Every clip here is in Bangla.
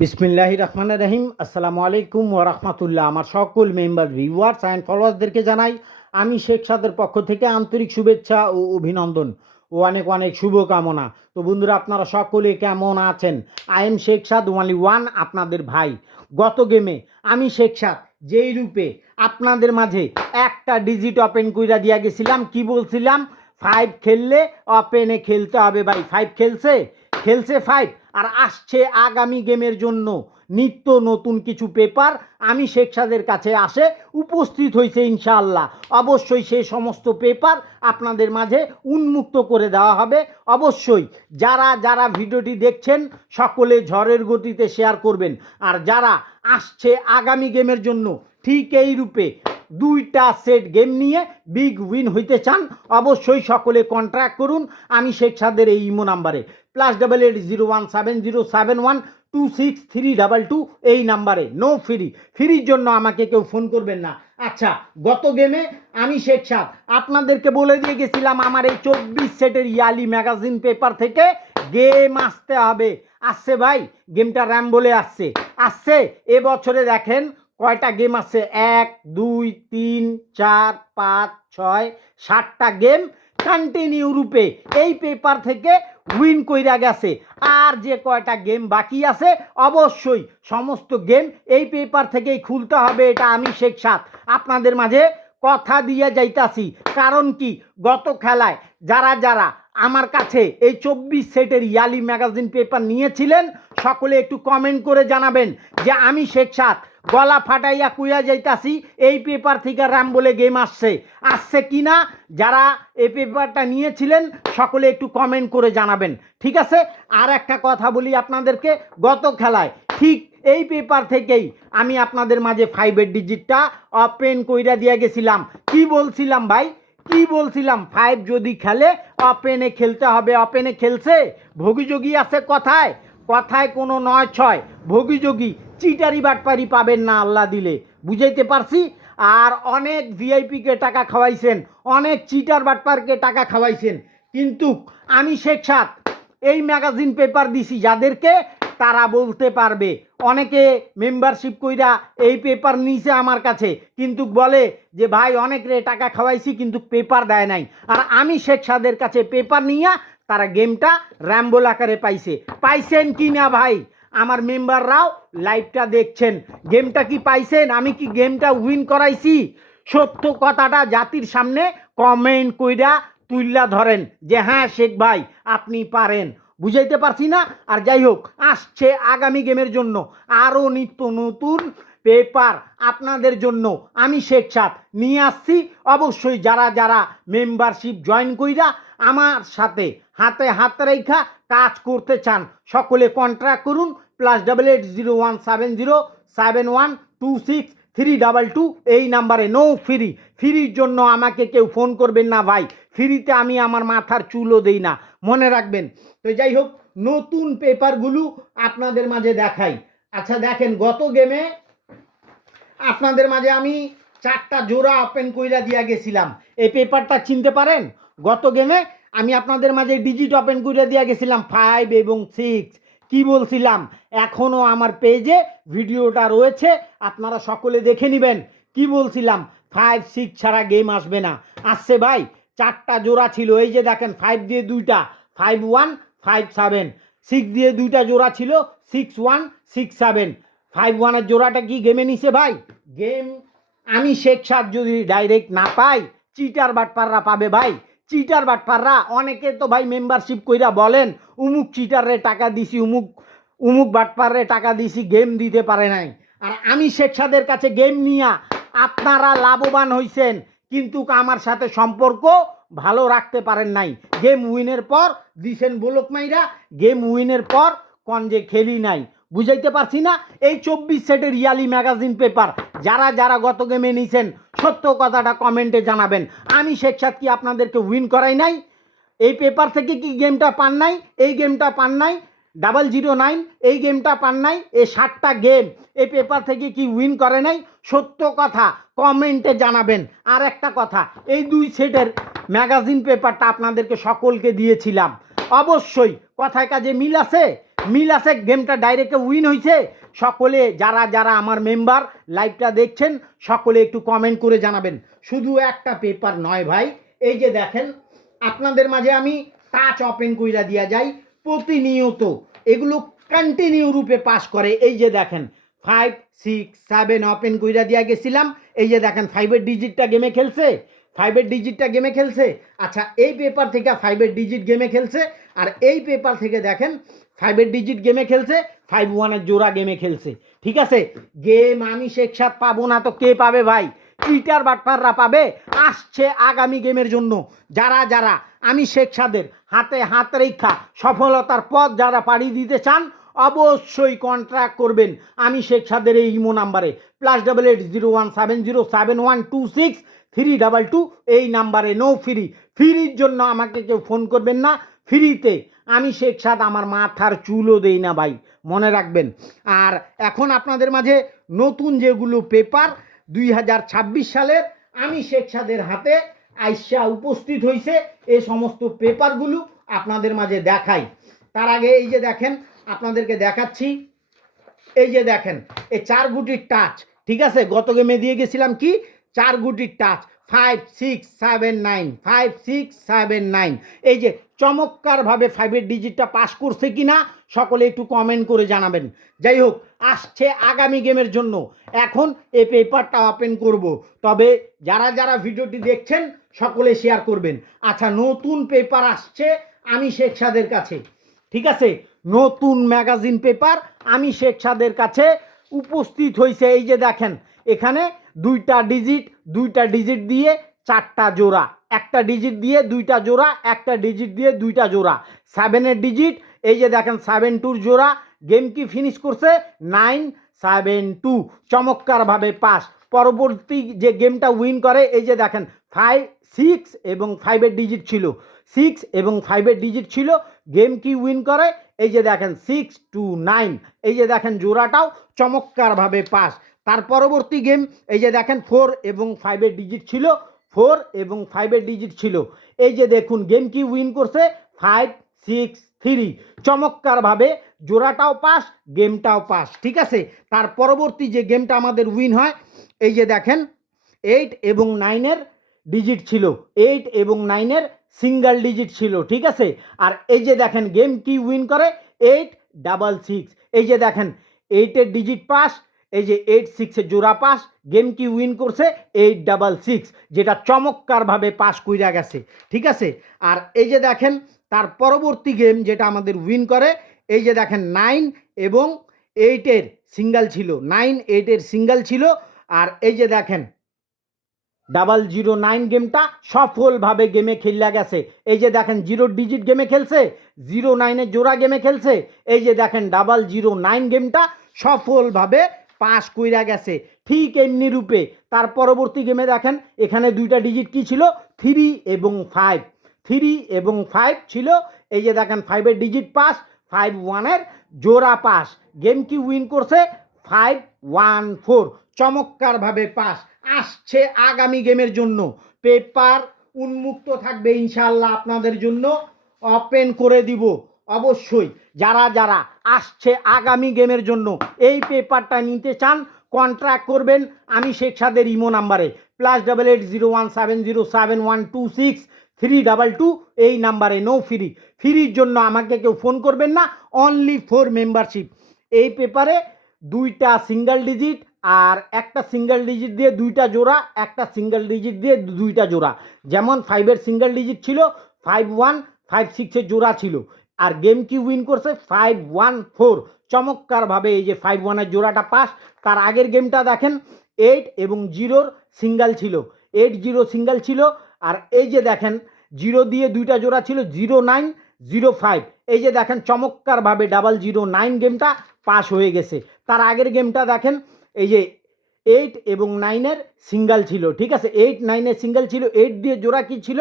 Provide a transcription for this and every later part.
বিসমিল্লাহির রহমানির রহিম। আসসালামু আলাইকুম ওয়া রাহমাতুল্লাহ। আমার সকল মেম্বার, ভিউয়ার্স অ্যান্ড ফলোয়ার্সদেরকে জানাই আমি শেখ সাদের পক্ষ থেকে আন্তরিক শুভেচ্ছা ও অভিনন্দন ও অনেক অনেক শুভকামনা। তো বন্ধুরা, আপনারা সকলে কেমন আছেন? I am Sheikh Saad only one, আপনাদের ভাই। গত গেমে আমি শেখ সাদ যেই রূপে আপনাদের মাঝে একটা ডিজিট ওপেন কইরা দিয়া গেছিলাম, কি বলছিলাম? 5 খেললে ওপেনে খেলতে হবে ভাই। 5 খেলছে, খেলছে 5। আর আসছে আগামী গেমের জন্য নিত্য নতুন কিছু পেপার আমি শেখ সাদের কাছে আসে উপস্থিত হয়েছে ইনশাআল্লাহ। অবশ্যই সেই সমস্ত পেপার আপনাদের মাঝে উন্মুক্ত করে দেওয়া হবে। অবশ্যই যারা যারা ভিডিওটি দেখছেন সকলে ঝড়ের গতিতে শেয়ার করবেন। আর যারা আসছে আগামী গেমের জন্য ঠিক এই রূপে 2টা সেট গেম নিয়ে বিগ উইন হইতে চান, অবশ্যই সকলে কন্ট্যাক্ট করুন আমি শেখ সাদের এই ইমো নাম্বারে +880170712632 এই নাম্বারে। নো ফ্রির জন্য আমাকে কেউ ফোন করবেন না। আচ্ছা, গত গেমে আমি শেখ সাদ আপনাদেরকে বলে দিয়ে গেছিলাম আমার এই 24 সেটের ইয়ালি ম্যাগাজিন পেপার থেকে গেম আসতে হবে। আসছে ভাই, গেমটা র্যাম বলে আসছে। এবছরে দেখেন কয়টা গেম আছে, 1 2 3 4 5 6 7টা গেম কন্টিনিউ রূপে এই পেপার থেকে উইন কইরা গেছে। আর যে কয়টা গেম বাকি আছে অবশ্যই সমস্ত গেম এই পেপার থেকেই খুলতে হবে, এটা আমি শেখ সাদ আপনাদের মাঝে কথা দিয়ে যাইতাছি। কারণ কি, গত খেলায় যারা যারা আমার কাছে এই 24 সেটের ইয়ালি ম্যাগাজিন পেপার নিয়েছিলেন সকলে একটু কমেন্ট করে জানাবেন যে আমি শেখ সাদ গলা ফাটাইয়া কুইয়া যাইতাছি এই পেপার থেকে র্যাম বলে গেম আসছে কি না। যারা এই পেপারটা নিয়েছিলেন সকলে একটু কমেন্ট করে জানাবেন, ঠিক আছে? আর একটা কথা বলি আপনাদেরকে, গত খেলায় ঠিক এই পেপার থেকেই আমি আপনাদের মাঝে 5-এর ডিজিটটা ওপেন কইরা দিয়ে গেছিলাম। কি বলছিলাম ভাই, কি বলছিলাম? 5 যদি খেলে ওপেনে খেলতে হবে। ওপেনে খেলছে, ভোগীযোগী আছে কথায়, কথায় কোনো 9-6 ভোগীযোগী চিটারি বাটপারি পাবেন না আল্লাহ দিলে, বুঝাইতে পারছি? আর অনেক ভিআইপিকে টাকা খাওয়াইছেন, অনেক চিটার বাটপারকে টাকা খাওয়াইছেন, কিন্তু আমি শেখ সাদ এই ম্যাগাজিন পেপার দিছি যাদেরকে, তারা বলতে পারবে। অনেকে মেম্বারশিপ কইরা এই পেপার নিছে আমার কাছে, কিন্তু বলে যে ভাই অনেক রে টাকা খাওয়াইছি কিন্তু পেপার দেয় নাই। আর আমি শেখ সাদের কাছে পেপার নিয়া তারা গেমটা র্যাম্বল আকারে পাইছেন কি না ভাই? আমার মেম্বাররাও লাইভটা দেখছেন, গেমটা কি পাইছেন? আমি কি গেমটা উইন করাইছি? সত্য কথাটা জাতির সামনে কমেন্ট কইরা তুইলা ধরেন যে হ্যাঁ শেখ ভাই আপনি পারেন। বুঝাইতে পারছি না? আর যাই হোক, আসছে আগামী গেমের জন্য আরও নিত্য নতুন পেপার আপনাদের জন্য আমি শেখ সাদ নিয়ে আসছি। অবশ্যই যারা যারা মেম্বারশিপ জয়েন কইরা আমার সাথে হাতে হাত রেখা কাজ করতে চান সকলে কন্ট্যাক্ট করুন +880170712632 এই নাম্বারে। নো ফ্রির জন্য আমাকে কেউ ফোন করবেন না ভাই। ফ্রিতে আমি আমার মাথার চুলও দেই না, মনে রাখবেন। তো যাই হোক, নতুন পেপারগুলো আপনাদের মাঝে দেখাই। আচ্ছা দেখেন, গত গেমে আপনাদের মাঝে আমি 4টা জোড়া ওপেন কইরা দিয়া গেছিলাম। এই পেপারটা চিনতে পারেন? গত গেমে আমি আপনাদের মাঝে ডিজিট ওপেন কইরা দিয়া গেছিলাম 5 এবং 6। কি বলছিলাম? এখনও আমার পেজে ভিডিওটা রয়েছে, আপনারা সকলে দেখে নেবেন। কি বলছিলাম? 5-6 ছাড়া গেম আসবে না। আসছে ভাই, 4টা জোড়া ছিল, এই যে দেখেন 5 দিয়ে 2টা 5-1 5-7, 6 দিয়ে 2টা জোড়া ছিল 6-1 6-7। 5-1-এর জোড়াটা কি গেমে নিছে ভাই? গেম আমি শেখ সাদ যদি ডাইরেক্ট না পাই, চিটার বাটপাররা পাবে ভাই। চিটার বাটপাররা অনেকে তো ভাই মেম্বারশিপ কইরা বলেন উমুক চিটারে টাকা দিছি, উমুক বাটপাররে টাকা দিছি, গেম দিতে পারে নাই। আর আমি শেখ সাদের কাছে গেম নিয়া আপনারা লাভবান হইছেন, কিন্তু আমার সাথে সম্পর্ক ভালো রাখতে পারেন নাই। গেম উইনের পর দিছেন ব্লক মাইরা, গেম উইনের পর কনজে খেলি নাই। বুঝাইতে পারছি না? এই 24 সেটের ইয়ালি ম্যাগাজিন পেপার যারা যারা গত গেমে নিছেন সত্য কথাটা কমেন্টে জানাবেন। আমি শেখ সাদ কি আপনাদেরকে উইন করাই নাই? এই পেপার থেকে কি গেমটা পান নাই? এই গেমটা পান নাই? 009 এই গেমটা পান নাই? এই 7টা গেম এই পেপার থেকে কি উইন করে নাই? সত্য কথা কমেন্টে জানাবেন। আর একটা কথা, এই 2 সেটের ম্যাগাজিন পেপারটা আপনাদেরকে সকলকে দিয়েছিলাম। অবশ্যই কথায় কাজে মিল আছে, মিল আছে, গেমটা ডাইরেক্টে উইন হয়েছে? সকলে যারা যারা আমার মেম্বার লাইভটা দেখছেন সকলে একটু কমেন্ট করে জানাবেন। শুধু একটা পেপার নয় ভাই, এই যে দেখেন আপনাদের মাঝে আমি টাচ ওপেন কইরা দিয়া যাই প্রতিনিয়ত, এগুলো কন্টিনিউ রূপে পাস করে। এই যে দেখেন 5 6 7 ওপেন কইরা দিয়া গেছিলাম, এই যে দেখেন 5-এর ডিজিটটা গেমে খেলছে, 5-এর ডিজিটটা গেমে খেলছে। আচ্ছা এই পেপার থেকে 5-এর ডিজিট গেমে খেলছে, আর এই পেপার থেকে দেখেন 5-এর ডিজিট গেমে খেলছে, 5-1-এর জোড়া গেমে খেলছে। ঠিক আছে, গেম আমি শেখসাদ পাবো না তো কে পাবে ভাই? টুইটার বাটপাররা পাবে। আসছে আগামী গেমের জন্য যারা যারা আমি শেখসাদের হাতে হাত রেখা সফলতার পথ যারা পাড়ি দিতে চান অবশ্যই কন্ট্রাক্ট করবেন আমি শেখসাদের এই ইমো নাম্বারে +8801707126 322 এই নাম্বারে। নো ফ্রি, ফ্রির জন্য আমাকে কেউ ফোন করবেন না, ফ্রিতে আমি শেখসাদ আমার মাথার চুলও দেই না ভাই, মনে রাখবেন। আর এখন আপনাদের মাঝে নতুন যেগুলো পেপার 2026 সালের আমি শেখসাদের হাতে আইসা উপস্থিত হয়েছে, এই সমস্ত পেপারগুলো আপনাদের মাঝে দেখাই। তার আগে এই যে দেখেন আপনাদেরকে দেখাচ্ছি, এই যে দেখেন এই 4 গুটির টাচ। ঠিক আছে, গত গেমে দিয়ে গেছিলাম কি 4 গুটির টাচ 5 6 7 9 5 6 7 9। এই যে চমৎকারভাবে 5-এর ডিজিটটা পাস করছে কি না সকলে একটু কমেন্ট করে জানাবেন। যাই হোক, আসছে আগামী গেমের জন্য এখন এই পেপারটা ওপেন করব, তবে যারা যারা ভিডিওটি দেখছেন সকলে শেয়ার করবেন। আচ্ছা নতুন পেপার আসছে আমি শেখসাদের কাছে। ঠিক আছে, নতুন ম্যাগাজিন পেপার আমি শেখসাদের কাছে উপস্থিত হয়েছে। এই যে দেখেন এখানে দুইটা ডিজিট দিয়ে 4টা জোড়া, একটা ডিজিট দিয়ে 2টা জোড়া, একটা ডিজিট দিয়ে 2টা জোড়া, 7-এর ডিজিট। এই যে দেখেন 7-2 জোড়া, গেম কি ফিনিশ করছে 9-7-2, চমৎকারভাবে পাস। পরবর্তী যে গেমটা উইন করে এই যে দেখেন 5 6 এবং 5-এর ডিজিট ছিল, 6 এবং 5-এর ডিজিট ছিল, গেম কি উইন করে এই যে দেখেন 6-9, এই যে দেখেন জোড়াটাও চমৎকারভাবে পাস। তার পরবর্তী গেম এই যে দেখেন 4 এবং 5-এর ডিজিট ছিল, 4 এবং 5-এর ডিজিট ছিল, এই যে দেখুন গেম কি উইন করছে 5-6-3, চমৎকারভাবে জোড়াটাও পাস গেমটাও পাস। ঠিক আছে, তার পরবর্তী যে গেমটা আমাদের উইন হয় এই যে দেখেন 8 এবং 9-এর ডিজিট ছিল, 8 এবং 9-এর সিঙ্গেল ডিজিট ছিল। ঠিক আছে, আর এই যে দেখেন গেম কি উইন করে 8-6-6, এই যে দেখেন 8-এর ডিজিট পাস, এই যে 8-6-এর জোড়া পাস, গেম কি উইন করছে 8-6-6, যেটা চমৎকারভাবে পাস কইরা গেছে। ঠিক আছে, আর এই যে দেখেন তার পরবর্তী গেম যেটা আমাদের উইন করে এই যে দেখেন 9 এবং 8-এর সিঙ্গেল ছিল, 9-8-এর সিঙ্গেল ছিল, আর এই যে দেখেন 009 গেমটা সফলভাবে গেমে খেলা গেছে। এই যে দেখেন 0 ডিজিট গেমে খেলছে, 09-এর জোড়া গেমে খেলছে, এই যে দেখেন 009 গেমটা সফলভাবে পাস কইরা গেছে। ঠিক এমনি রূপে তার পরবর্তী গেমে দেখেন এখানে 2টা ডিজিট কি ছিল 3 এবং 5, 3 এবং 5 ছিল, এই যে দেখেন 5-এর ডিজিট পাস, 5-1-এর জোড়া পাস, গেম কি উইন করছে 5-1-4, চমৎকারভাবে পাস। আসছে আগামী গেমের জন্য পেপার উন্মুক্ত থাকবে ইনশাআল্লাহ, আপনাদের জন্য ওপেন করে দিব অবশ্যই। যারা যারা আসছে আগামী গেমের জন্য এই পেপারটা নিতে চান কন্ট্রাক্ট করবেন আমি শেখসাদের ইমো নাম্বারে +8801707126 এই নাম্বারে। নো ফ্রি, ফ্রির জন্য আমাকে কেউ ফোন করবেন না, অনলি ফর মেম্বারশিপ। এই পেপারে 2টা সিঙ্গেল ডিজিট আর একটা সিঙ্গেল ডিজিট দিয়ে 2টা জোড়া, একটা সিঙ্গেল ডিজিট দিয়ে 2টা জোড়া, যেমন 5-এর সিঙ্গেল ডিজিট ছিল 5-1 5-6-এর জোড়া ছিল, আর গেম কি উইন করছে 5-1-4, চমৎকারভাবে এই যে 5-1-এর জোড়াটা পাস। তার আগের গেমটা দেখেন 8 এবং 0-র সিঙ্গেল ছিল, 8-0 সিঙ্গেল ছিল, আর এই যে দেখেন 0 দিয়ে 2টা জোড়া ছিল 09-05, এই যে দেখেন চমৎকারভাবে 009 গেমটা পাস হয়ে গেছে। তার আগের গেমটা দেখেন এই যে 8 এবং 9-এর সিঙ্গেল ছিল। ঠিক আছে, 8-9-এর সিঙ্গেল ছিল, 8 দিয়ে জোড়া কি ছিল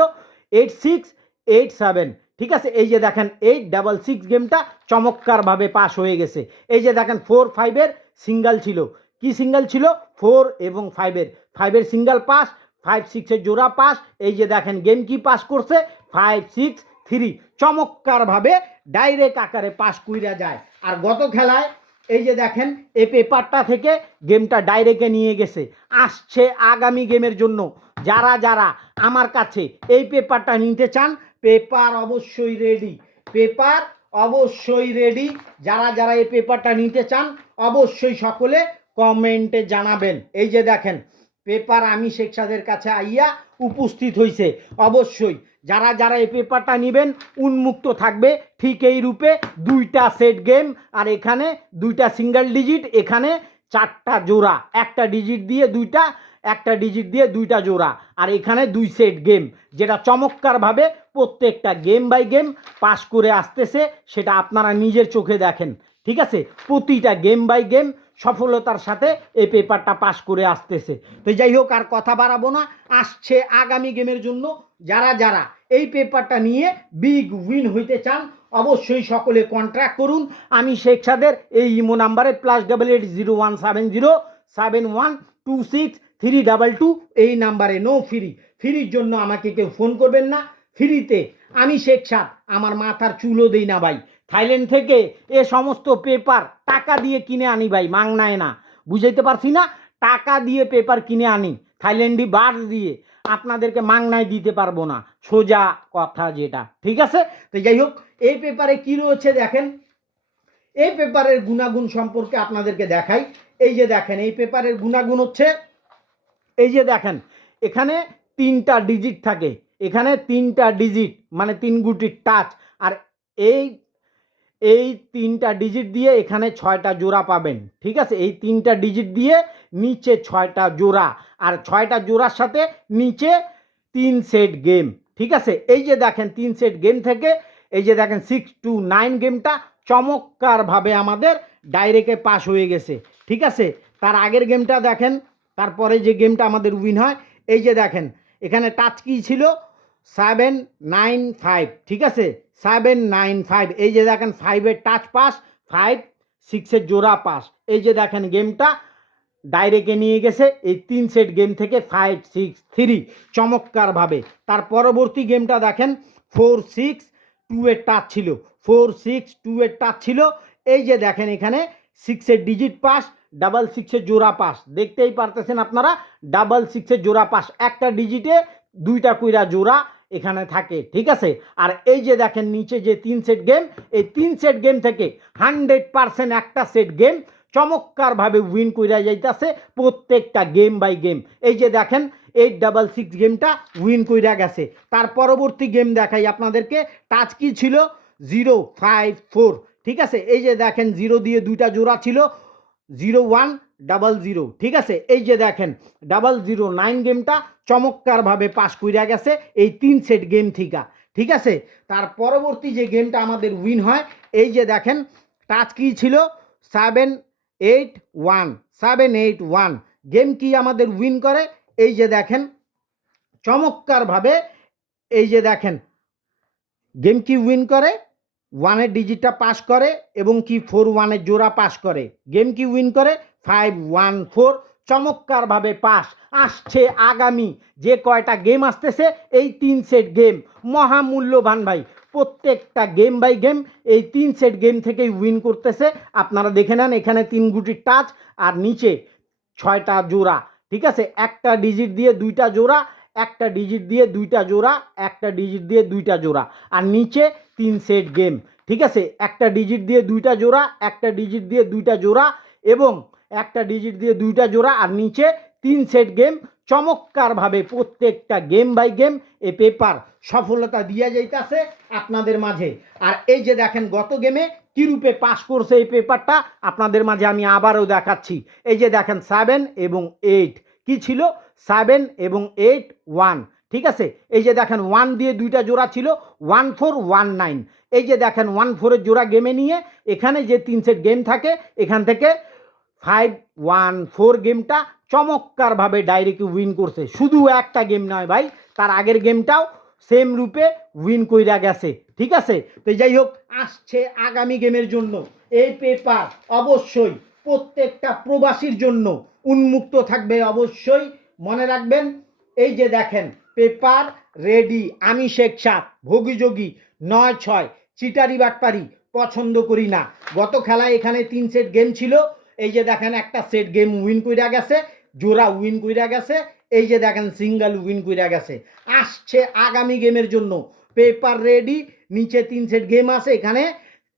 8-6-8-7। ঠিক আছে, এই যে দেখেন 8-6 গেমটা চমৎকারভাবে পাস হয়ে গেছে। এই যে দেখেন 4-5-এর সিঙ্গেল ছিল, কি সিঙ্গেল ছিল 4 এবং 5-এর সিঙ্গেল পাস, 5-6-এর জোড়া পাস, এই যে দেখেন গেম কি পাস করছে 5-6-3, চমৎকারভাবে ডাইরেক্ট আকারে পাস কইরা যায়। আর গত খেলায় এই যে দেখেন এই পেপারটা থেকে গেমটা ডাইরেক্টে নিয়ে গেছে। আসছে আগামী গেমের জন্য যারা যারা আমার কাছে এই পেপারটা নিতে চান, পেপার অবশ্যই রেডি, পেপার অবশ্যই রেডি। যারা যারা এই পেপারটা নিতে চান অবশ্যই সকলে কমেন্টে জানাবেন। এই যে দেখেন পেপার আমি শেখ সাদের কাছে আইয়া উপস্থিত হয়েছে। অবশ্যই যারা যারা এই পেপারটা নেবেন উন্মুক্ত থাকবে ঠিক এই রূপে, দুইটা সেট গেম, আর এখানে দুইটা সিঙ্গেল ডিজিট, এখানে চারটা জোড়া, একটা ডিজিট দিয়ে দুইটা, একটা ডিজিট দিয়ে দুইটা জোড়া, আর এখানে দুই সেট গেম, যেটা চমৎকারভাবে প্রত্যেকটা গেম বাই গেম পাস করে আসতেছে, সেটা আপনারা নিজের চোখে দেখেন। ঠিক আছে, প্রতিটা গেম বাই গেম সফলতার সাথে এই পেপারটা পাস করে আসতেছে। তো যাই হোক, আর কথা বাড়াবো না, আসছে আগামী গেমের জন্য যারা যারা এই পেপারটা নিয়ে বিগ উইন হইতে চান অবশ্যই সকলে কন্ট্যাক্ট করুন আমি শেখ সাদের এই ইমো নাম্বারে +880170712632 এই নাম্বারে। নো ফ্রি, ফ্রির জন্য আমাকে কেউ ফোন করবেন না। ফ্রিতে আমি শেখ সাদ আমার মাথার চুলও দেই না ভাই। থাইল্যান্ড থেকে এ সমস্ত পেপার টাকা দিয়ে কিনে আনি ভাই, মাংনায় না। বুঝাইতে পারছি না? টাকা দিয়ে পেপার কিনে আনি, থাইল্যান্ডি বার দিয়ে, আপনাদেরকে মাংনায় দিতে পারবো না, সোজা কথা যেটা। ঠিক আছে, তো যাই হোক, এই পেপারে কি রয়েছে দেখেন। এই পেপারের গুণাগুণ সম্পর্কে আপনাদেরকে দেখাই। এই যে দেখেন এই পেপারের গুণাগুণ হচ্ছে, এই যে দেখেন এখানে তিনটা ডিজিট থাকে, এখানে তিনটা ডিজিট মানে তিন গুটির টাচ, আর এই এই তিনটা ডিজিট দিয়ে এখানে ছয়টা জোড়া পাবেন। ঠিক আছে, এই তিনটা ডিজিট দিয়ে নিচে ছয়টা জোড়া, আর ছয়টা জোড়ার সাথে নিচে তিন সেট গেম। ঠিক আছে, এই যে দেখেন তিন সেট গেম থেকে এই যে দেখেন 6 to 9 গেমটা চমৎকারভাবে আমাদের ডাইরেক্টে পাস হয়ে গেছে। ঠিক আছে, তার আগের গেমটা দেখেন, তারপরে যে গেমটা আমাদের উইন হয়, এই যে দেখেন এখানে টাচ কি ছিল 795। ঠিক আছে, 795, এই যে দেখেন 5-এর টাচ পাস, 5-6-এর জোড়া পাস। এই যে দেখেন গেমটা ডাইরেক্টে নিয়ে গেছে এই তিন সেট গেম থেকে 5-6-3 চমৎকারভাবে। তার পরবর্তী গেমটা দেখেন 4-6-2-এর টাচ ছিল, 4-6-2-এর টাচ ছিল। এই যে দেখেন এখানে 6-এর ডিজিট পাস, 6-6-এর জোড়া পাস, দেখতেই পারতেছেন আপনারা, 6-6-এর জোড়া পাস, একটা ডিজিটে দুইটা কইরা জোড়া এখানে থাকে। ঠিক আছে, আর এই যে দেখেন নিচে যে তিন সেট গেম, এই তিন সেট গেম থেকে 100% একটা সেট গেম চমৎকারভাবে উইন কইরা যাইতেছে প্রত্যেকটা গেম বাই গেম। এই যে দেখেন 8-6 গেমটা উইন কইরা গেছে। তার পরবর্তী গেম দেখাই আপনাদেরকে, টাচ কি ছিল 0-5-4। ঠিক আছে, এই যে দেখেন 0 দিয়ে দুইটা জোড়া ছিল, 0-1-0-0। ঠিক আছে, এই যে দেখেন 009 গেমটা চমৎকারভাবে পাস কইরা গেছে এই তিন সেট গেম থেকে। ঠিক আছে, তার পরবর্তী যে গেমটা আমাদের উইন হয়, এই যে দেখেন টাচ কি ছিল 7-8-1 গেম কি আমাদের উইন করে। এই যে দেখেন চমৎকারভাবে, এই যে দেখেন গেম কি উইন করে, 1-এর ডিজিটটা পাস করে এবং কি 4-1-এর জোড়া পাস করে। গেম কি উইন করে 5-1-4 চমৎকারভাবে পাস। আসছে আগামী যে কয়টা গেম আসতেছে এই তিন সেট গেম মহামূল্যবান ভাই, প্রত্যেকটা গেম বাই গেম এই তিন সেট গেম থেকেই উইন করতেছে। আপনারা দেখে নেন এখানে তিন গুটির টাচ আর নিচে ছয়টা জোড়া। ঠিক আছে, একটা ডিজিট দিয়ে দুইটা জোড়া, একটা ডিজিট দিয়ে দুইটা জোড়া, একটা ডিজিট দিয়ে দুইটা জোড়া, আর নিচে তিন সেট গেম। ঠিক আছে, একটা ডিজিট দিয়ে দুইটা জোড়া, একটা ডিজিট দিয়ে দুইটা জোড়া এবং একটা ডিজিট দিয়ে দুইটা জোড়া, আর নিচে তিন সেট গেম চমৎকারভাবে প্রত্যেকটা গেম বাই গেম এ পেপার সফলতা দিয়া যাইতেছে আপনাদের মাঝে। আর এই যে দেখেন গত গেমে কি রূপে পাস করছে এই পেপারটা আপনাদের মাঝে আমি আবারও দেখাচ্ছি। এই যে দেখেন 7 এবং 8 কি ছিল, 7 এবং 8-1। ঠিক আছে, এই যে দেখেন 1 দিয়ে দুইটা জোড়া ছিল, 1-4-1-9। এই যে দেখেন 1-4-এর জোড়া গেমে নিয়ে এখানে যে তিন সেট গেম থাকে এখান থেকে 5-1-4 গেমটা চমৎকারভাবে ডাইরেক্ট উইন করছে। শুধু একটা গেম নয় ভাই, তার আগের গেমটাও সেম রূপে উইন কইরা গেছে। ঠিক আছে, তো যাই হোক, আসছে আগামী গেমের জন্য এই পেপার অবশ্যই প্রত্যেকটা প্রবাসীর জন্য উন্মুক্ত থাকবে। অবশ্যই মনে রাখবেন, এই যে দেখেন পেপার রেডি আমি শেখ সাদ, ভোগীযোগী 9-6 চিটারি বাটপারি পছন্দ করি না। গত খেলায় এখানে 3 সেট গেম ছিল, এই যে দেখেন একটা সেট গেম উইন কইরা গেছে, জোড়া উইন কইরা গেছে, এই যে দেখেন সিঙ্গেল উইন কইরা গেছে। আসছে আগামী গেমের জন্য পেপার রেডি, নিচে 3 সেট গেম আছে, এখানে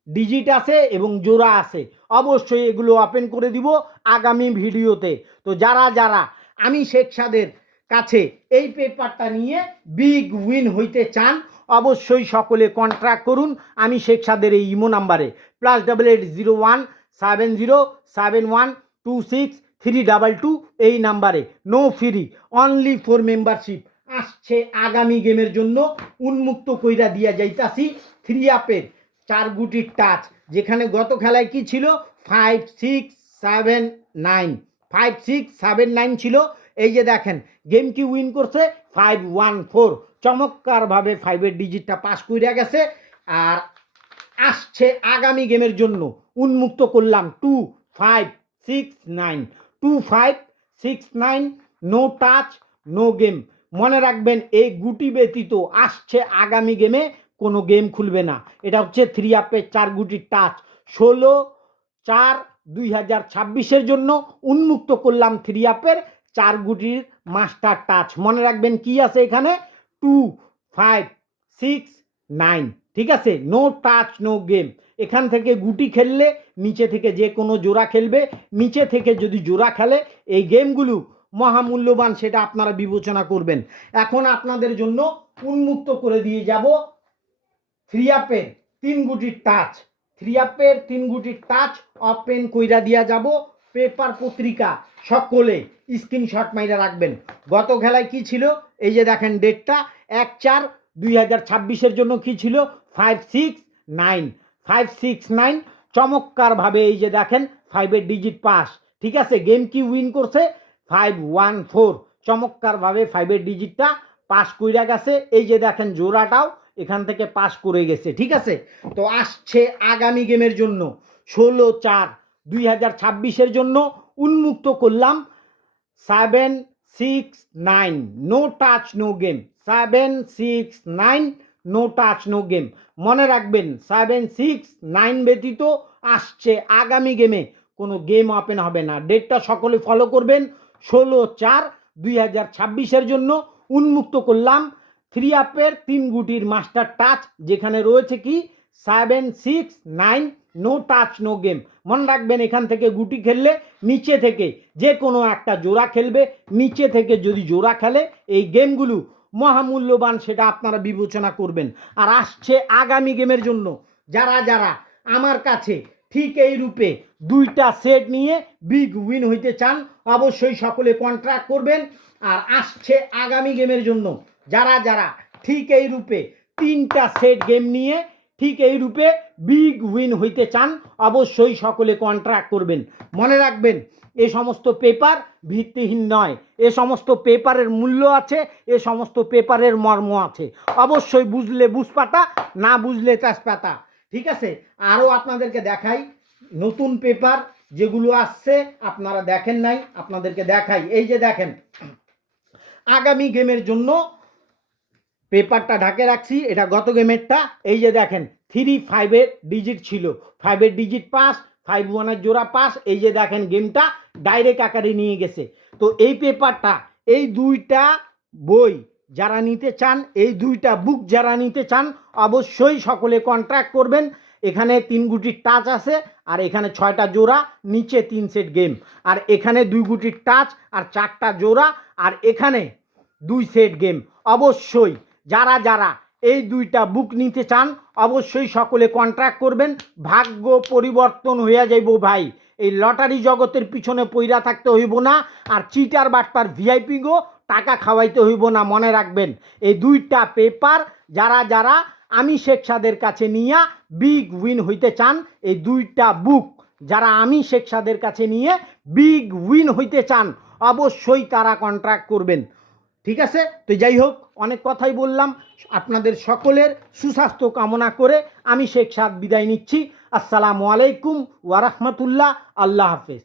ডিজিট আছে এবং জোড়া আছে। অবশ্যই এগুলো ওপেন করে দিব আগামী ভিডিওতে। তো যারা যারা আমি শেখ সাদের কাছে এই পেপারটা নিয়ে বিগ উইন হইতে চান, অবশ্যই সকলে কন্ট্যাক্ট করুন আমি শেখ সাদের এই ইমো নাম্বারে +8801712632 এই নাম্বারে। No free, only for membership. আসছে আগামী গেমের জন্য উন্মুক্ত কইরা দিয়া যাইতাছি 3 আপের 4 গুটির টাচ, যেখানে গত খেলায় কি ছিল 5679 5679 ছিল। এই যে দেখেন গেম কি উইন করছে 514, চমৎকারভাবে 5-এর ডিজিটটা পাস কইরা গেছে। আর আসছে আগামী গেমের জন্য উন্মুক্ত করলাম 2569 নো টাচ নো গেম। মনে রাখবেন এই গুটি ব্যতীত আসছে আগামী গেমে কোনো গেম খুলবে না। এটা হচ্ছে 3 আপের 4 গুটির টাচ। 16/4/2026 জন্য উন্মুক্ত করলাম 3 আপের 4 গুটির মাস্টার টাচ। মনে রাখবেন কি আছে এখানে 2569, ঠিক আছে, নো টাচ নো গেম। এখান থেকে গুটি খেললে নিচে থেকে যে কোনো জোড়া খেলবে, নিচে থেকে যদি জোড়া খেলে এই গেমগুলো মহামূল্যবান, সেটা আপনারা বিবেচনা করবেন। এখন আপনাদের জন্য উন্মুক্ত করে দিয়ে যাব 3 আপের 3 গুটির টাচ। 3 আপের 3 গুটির টাচ ওপেন কইরা দিয়া যাব। পেপার পত্রিকা সকলে স্ক্রিনশট মাইরা রাখবেন। গত খেলায় কি ছিল এই যে দেখেন ডেটটা 1/4/2026 জন্য কি ছিল 569 চমৎকারভাবে এই যে দেখেন 5-এর ডিজিট পাস, ঠিক আছে। গেম কি উইন করছে 514, চমৎকারভাবে 5-এর ডিজিটটা পাস কইরা গেছে। এই যে দেখেন জোড়াটাও এখান থেকে পাস করে গেছে, ঠিক আছে। তো আসছে আগামী গেমের জন্য 16/4/2026 জন্য উন্মুক্ত করলাম 769 no touch no game. 769 no touch no game. মনে রাখবেন 769 ব্যতীত আসছে আগামী গেমে কোনো গেম ওপেন হবে না। ডেটটা সকলে ফলো করবেন। 16/4/2026 জন্য উন্মুক্ত করলাম 3 আপের 3 গুটির মাস্টার টাচ, যেখানে রয়েছে কি 769 নো টাচ নো গেম। মনে রাখবেন এখান থেকে গুটি খেললে নিচে থেকে যে কোনো একটা জোড়া খেলবে, নিচে থেকে যদি জোড়া খেলে এই গেমগুলো মহামূল্যবান, সেটা আপনারা বিবেচনা করবেন। আর আসছে আগামী গেমের জন্য যারা যারা আমার কাছে ঠিক এই রূপে 2টা সেট নিয়ে বিগ উইন হইতে চান, অবশ্যই সকলে কন্ট্যাক্ট করবেন। আর আসছে আগামী গেমের জন্য যারা যারা ঠিক এই রূপে 3টা সেট গেম নিয়ে ঠিক এই রূপে বিগ উইন হইতে চান, অবশ্যই সকলে কন্ট্যাক্ট করবেন। মনে রাখবেন এ সমস্ত পেপার ভিত্তিহীন নয়, এ সমস্ত পেপারের মূল্য আছে, এ সমস্ত পেপারের মর্ম আছে। অবশ্যই বুঝলে বুঝপাতা, না বুঝলে তেজপাতা, ঠিক আছে। আরও আপনাদেরকে দেখাই নতুন পেপার যেগুলো আসছে, আপনারা দেখেন নাই, আপনাদেরকে দেখাই। এই যে দেখেন আগামী গেমের জন্য পেপারটা ঢাকে রাখছি, এটা গত গেমেরটা। এই যে দেখেন 3-5-এর ডিজিট ছিল, 5-এর ডিজিট পাস, 5-1-এর জোড়া পাস। এই যে দেখেন গেমটা ডাইরেক্ট আকারে নিয়ে গেছে। তো এই পেপারটা, এই 2টা বই যারা নিতে চান, এই 2টা বুক যারা নিতে চান, অবশ্যই সকলে কন্ট্যাক্ট করবেন। এখানে 3 গুটির টাচ আছে, আর এখানে 6টা জোড়া, নিচে 3 সেট গেম, আর এখানে 2 গুটির টাচ আর 4টা জোড়া, আর এখানে 2 সেট গেম। অবশ্যই যারা যারা এই 2টা বুক নিতে চান, অবশ্যই সকলে কন্ট্যাক্ট করবেন। ভাগ্য পরিবর্তন হয়ে যাইব ভাই। এই লটারি জগতের পিছনে পইরা থাকতে হইব না, আর চিটার বাটপার ভিআইপি গো টাকা খাওয়াইতে হইব না। মনে রাখবেন এই 2টা পেপার যারা যারা আমি শেখ সাদের কাছে নিয়ে বিগ উইন হইতে চান, এই 2টা বুক যারা আমি শেখ সাদের কাছে নিয়ে বিগ উইন হইতে চান, অবশ্যই তারা কন্ট্যাক্ট করবেন, ঠিক আছে। তো যাই হোক, অনেক কথাই বললাম। আপনাদের সকলের সুস্বাস্থ্য কামনা করে আমি শেখ সাদ বিদায় নিচ্ছি। আসসালামু আলাইকুম ওয়া রাহমাতুল্লাহ। আল্লাহ হাফেজ।